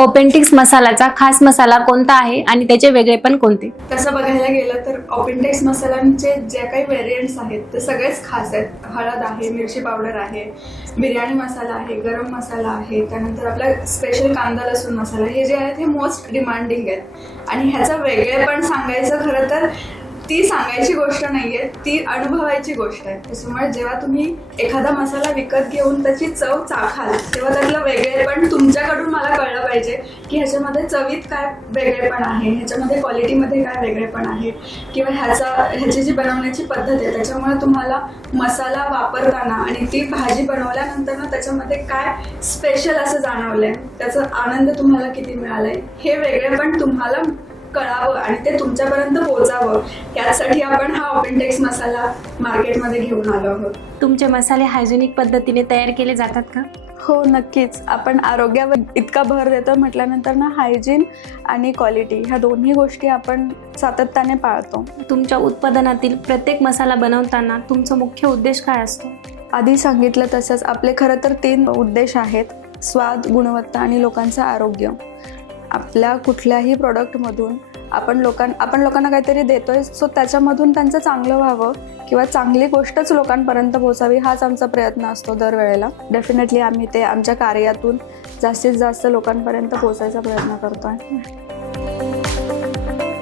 ऑपेंटिक्स मसाल्याचा खास मसाला कोणता आहे आणि त्याचे वेगळेपण कोणते? तसं बघायला गेलं तर ऑपेंटिक्स मसाल्यांचे जे काही व्हेरियंट्स आहेत ते सगळेच खास आहेत. हळद आहे, मिरची पावडर आहे, बिर्याणी मसाला आहे, गरम मसाला आहे, त्यानंतर आपला स्पेशल कांदा लसूण मसाला, हे जे आहेत हे मोस्ट डिमांडिंग आहेत. आणि ह्याचं वेगळेपण सांगायचं खरं तर ती सांगायची गोष्ट नाहीये, ती अनुभवायची गोष्ट आहे. त्याच्यामुळे जेव्हा तुम्ही एखादा मसाला विकत घेऊन त्याची चव चाखाल तेव्हा त्यातलं वेगळेपण तुमच्याकडून मला कळलं पाहिजे की ह्याच्यामध्ये चवीत काय वेगळेपण आहे, ह्याच्यामध्ये क्वालिटीमध्ये काय वेगळेपण आहे, किंवा ह्याची जी बनवण्याची पद्धत आहे त्याच्यामुळे तुम्हाला मसाला वापरताना आणि ती भाजी बनवल्यानंतर ना त्याच्यामध्ये काय स्पेशल असं जाणवलंय, त्याचा आनंद तुम्हाला किती मिळालाय, हे वेगळेपण तुम्हाला कळावं आणि ते तुमच्यापर्यंत पोहोचावं, यासाठी आपण हा ऑपेंटिक्स मसाला मार्केटमध्ये घेऊन आलो आहोत. तुमचे मसाले हायजेनिक पद्धतीने तयार केले जातात का? हो, नक्कीच. आपण आरोग्यावर इतका भर देतो म्हटल्यानंतर ना हायजीन आणि क्वालिटी ह्या दोन्ही गोष्टी आपण सातत्याने पाळतो. तुमच्या उत्पादनातील प्रत्येक मसाला बनवताना तुमचा मुख्य उद्देश काय असतो? आधी सांगितलं तसंच आपले खरं तर 3 उद्देश आहेत: स्वाद, गुणवत्ता आणि लोकांचं आरोग्य. आपल्या कुठल्याही प्रॉडक्टमधून आपण लोकांना काहीतरी देतोय, सो त्याच्यामधून त्यांचं चांगलं व्हावं किंवा चांगली गोष्टच लोकांपर्यंत पोहोचावी, हाच आमचा प्रयत्न असतो दरवेळेला. डेफिनेटली आम्ही ते आमच्या कार्यातून जास्तीत जास्त लोकांपर्यंत पोहोचायचा प्रयत्न करतोय.